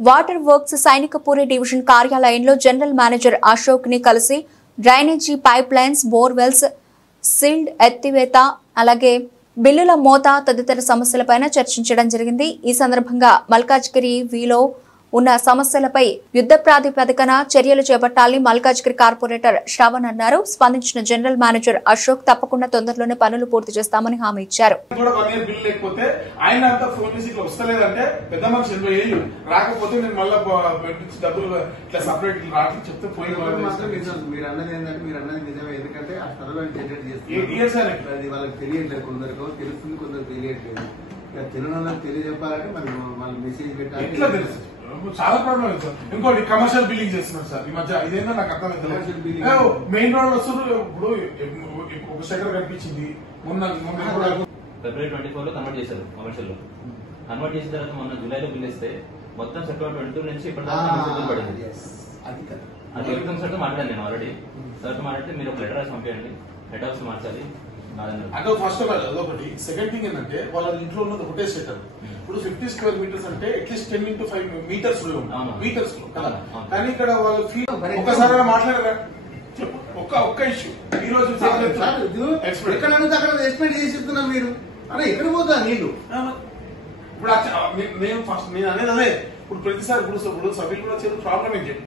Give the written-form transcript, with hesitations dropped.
Water works Sainikpuri division కార్యాలయంలో general manager Ashok ని కలిసి drainage pipe lines, borewells, sealed ఎత్తివేత, అలాగే బిల్లుల మోత తదితర సమస్యలపైన చర్చించడం జరిగింది. ఈ సందర్భంగా మల్కాజ్గిరి వీలో ఉన్న సమస్యలపై యుద్ధ ప్రాతిపదికన చర్యలు చేపట్టాలని మల్కాజ్గిరి కార్పొరేటర్ శ్రవణ్ అన్నారు. స్పందించిన జనరల్ మేనేజర్ అశోక్ తప్పకుండా తొందరలోనే పనులు పూర్తి చేస్తామని హామీ ఇచ్చారు. తెలియజెప్పాలంటే మరి మెసేజ్ పెట్టాలి. చాలా ప్రాబ్లం ఇంకోటి కమర్షియల్ బిల్డింగ్ చేస్తున్నారు సార్ ఈ మధ్య. ఇదేందో నాకు అర్థమైంది. మెయిన్ రోడ్ వస్తుంది. ఇప్పుడు ఒక స్టెకర్ కనిపించింది February 24 లో కన్వర్ట్ చేశారు కమర్షియల్ లో. కన్వర్ట్ చేసిన తర్వాత మొన్న జూలైలో బిల్ ఇస్తే మొత్తం సెప్టెంబర్ 22 నుంచి ఇప్పటిదాకా పడింది. అది వెల్కమ్ సార్ తో మాట్లాడాను నేను ఆల్రెడీ. సార్ తో మాట్లాడితే మీరు ఒక లెటర్ రాసి పంపించండి, హెడ్ ఆఫీస్ మార్చాలి అంటే ఫస్ట్ ఆఫ్ ఆల్ అదొకటి. సెకండ్ థింగ్ ఏంటంటే వాళ్ళ ఇంట్లో ఉన్నది ఒకటే సెటర్. ఇప్పుడు 50 స్క్వేర్ మీటర్స్ అంటే అట్లీస్ట్ 10 into 5 మీటర్స్ మీటర్స్ కదా. కానీ ఇక్కడ వాళ్ళు ఒక్కసారి మాట్లాడరా చెప్పు. ఒక్క ఇష్యూ ఈ రోజు ఎక్కడ అక్కడ ఎక్స్పెక్ట్ చేసి చెప్తున్నారు మీరు. అరే ఎక్కడ పోతా నీళ్లు ఇప్పుడు నేను అనేది అదే. ఇప్పుడు ప్రతిసారి ఇప్పుడు సభ్యులు కూడా ప్రాబ్లం ఏంటి